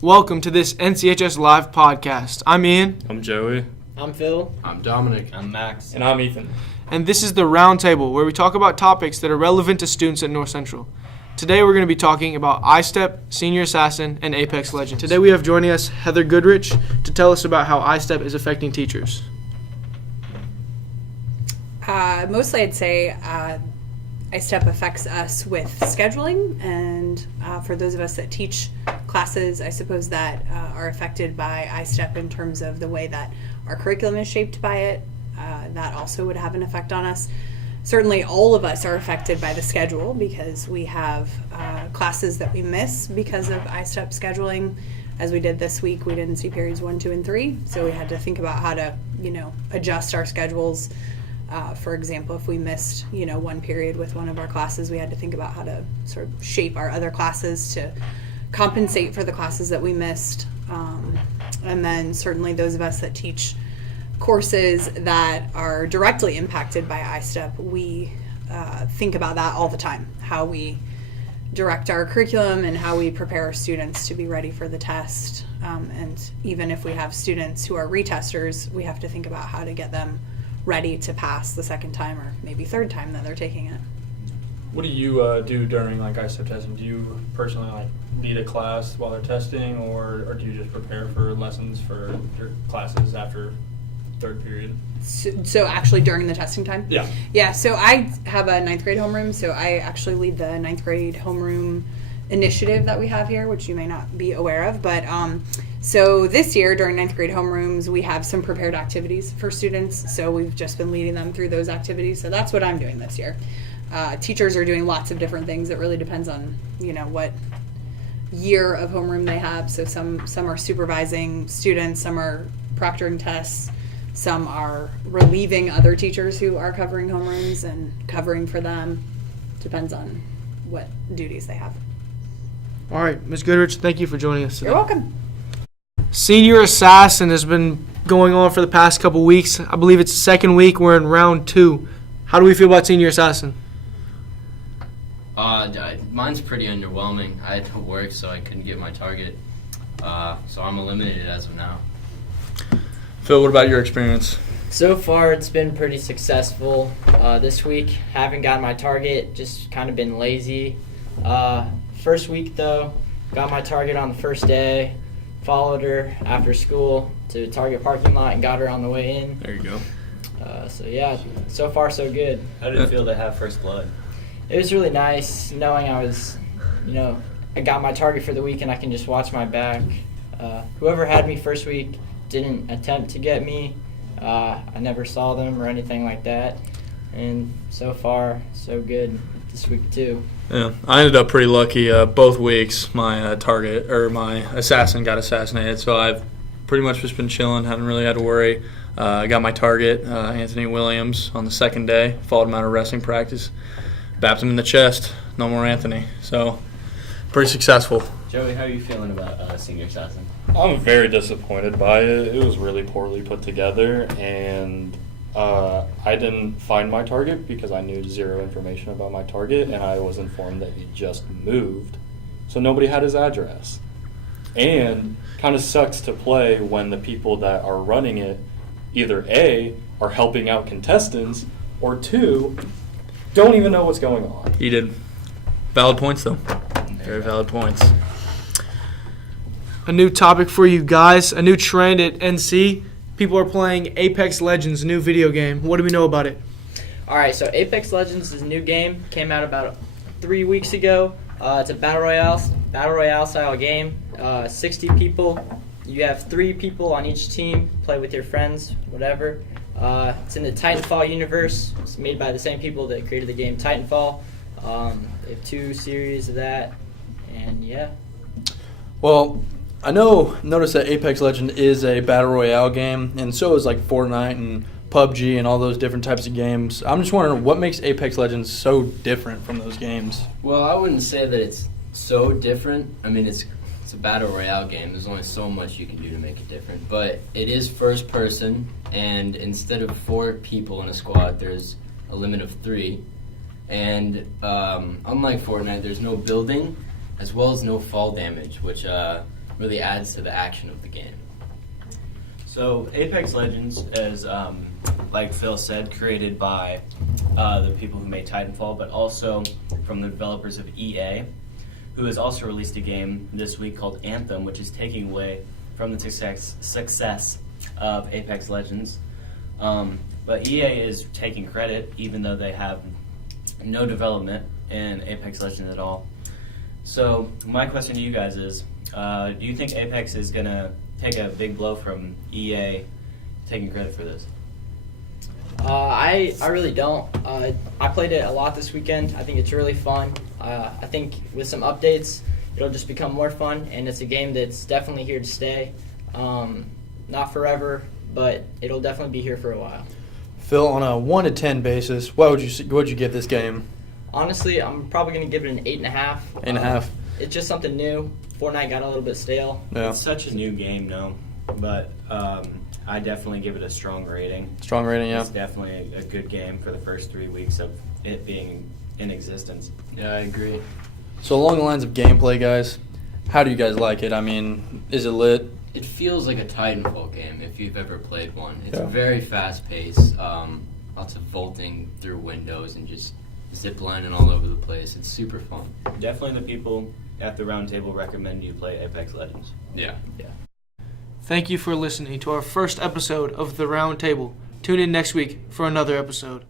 Welcome to this NCHS Live podcast. I'm Ian. I'm Joey. I'm Phil. I'm Dominic. I'm Max. And I'm Ethan. And this is the Round Table, where we talk about topics that are relevant to students at North Central. Today we're going to be talking about Istep, Senior Assassin, and Apex Legends. Today we have joining us Heather Goodrich to tell us about how Istep is affecting teachers. Mostly I'd say Istep affects us with scheduling, and for those of us that teach classes, I suppose that are affected by Istep in terms of the way that our curriculum is shaped by it. That also would have an effect on us. Certainly all of us are affected by the schedule because we have classes that we miss because of Istep scheduling. As we did this week, we didn't see periods 1, 2, and 3, so we had to think about how to, adjust our schedules. For example, if we missed, one period with one of our classes, we had to think about how to sort of shape our other classes to compensate for the classes that we missed. And then certainly those of us that teach courses that are directly impacted by Istep, we think about that all the time, how we direct our curriculum and how we prepare our students to be ready for the test. And even if we have students who are retesters, we have to think about how to get them ready to pass the second time or maybe third time that they're taking it. What do you do during Istep testing? Do you personally lead a class while they're testing, or do you just prepare for lessons for your classes after third period? So actually during the testing time? Yeah, so I have a 9th grade homeroom, so I actually lead the 9th grade homeroom initiative that we have here, which you may not be aware of, but so this year during 9th grade homerooms we have some prepared activities for students, so we've just been leading them through those activities. So that's what I'm doing this year. Teachers are doing lots of different things. It really depends on what year of homeroom they have. So some are supervising students, some are proctoring tests, some are relieving other teachers who are covering homerooms and covering for them. Depends on what duties they have. All right, Ms. Goodrich, thank you for joining us today. You're welcome. Senior Assassin has been going on for the past couple weeks. I believe it's the second week. We're in round 2. How do we feel about Senior Assassin? Mine's pretty underwhelming. I had to work, so I couldn't get my target. So I'm eliminated as of now. Phil, what about your experience? So far, it's been pretty successful this week. Haven't gotten my target, just kind of been lazy. First week, though, got my target on the first day, followed her after school to Target parking lot and got her on the way in. There you go. So yeah, so far so good. How did it feel to have first blood? It was really nice knowing I was, I got my target for the week and I can just watch my back. Whoever had me first week didn't attempt to get me. I never saw them or anything like that. And so far, so good this week too. Yeah, I ended up pretty lucky. Both weeks, my target or my assassin got assassinated, so I've pretty much just been chilling. Haven't really had to worry. I got my target, Anthony Williams, on the second day. Followed him out of wrestling practice, bapped him in the chest. No more Anthony. So pretty successful. Joey, how are you feeling about Senior Assassin? I'm very disappointed by it. It was really poorly put together, and I didn't find my target because I knew zero information about my target, and I was informed that he just moved, so nobody had his address. And kind of sucks to play when the people that are running it either A, are helping out contestants, or 2, don't even know what's going on. He did. Valid points, though. Very valid points. A new topic for you guys, a new trend at NC. People are playing Apex Legends, a new video game. What do we know about it? All right, so Apex Legends is a new game. Came out about 3 weeks ago. It's a battle royale style game. 60 people. You have 3 people on each team. Play with your friends, whatever. It's in the Titanfall universe. It's made by the same people that created the game Titanfall. They have 2 series of that, and yeah. Well, I noticed that Apex Legends is a battle royale game, and so is like Fortnite and PUBG and all those different types of games. I'm just wondering what makes Apex Legends so different from those games. Well, I wouldn't say that it's so different. I mean, it's a battle royale game. There's only so much you can do to make it different. But it is first person, and instead of 4 people in a squad, there's a limit of 3. And unlike Fortnite, there's no building as well as no fall damage, which really adds to the action of the game. So Apex Legends is, like Phil said, created by the people who made Titanfall, but also from the developers of EA, who has also released a game this week called Anthem, which is taking away from the success of Apex Legends. But EA is taking credit, even though they have no development in Apex Legends at all. So my question to you guys is, do you think Apex is going to take a big blow from EA taking credit for this? I really don't. I played it a lot this weekend. I think it's really fun. I think with some updates, it'll just become more fun, and it's a game that's definitely here to stay. Not forever, but it'll definitely be here for a while. Phil, on a 1 to 10 basis, what would you give this game? Honestly, I'm probably going to give it an 8.5. 8.5. It's just something new. Fortnite got a little bit stale. Yeah. It's such a new game, no, but I definitely give it a strong rating. Strong rating, yeah. It's definitely a good game for the first 3 weeks of it being in existence. Yeah, I agree. So along the lines of gameplay, guys, how do you guys like it? I mean, is it lit? It feels like a Titanfall game if you've ever played one. It's Yeah. very fast-paced, lots of vaulting through windows and just ziplining all over the place. It's super fun. Definitely the people at the round table recommend you play Apex Legends. Yeah. Thank you for listening to our first episode of The Round Table. Tune in next week for another episode.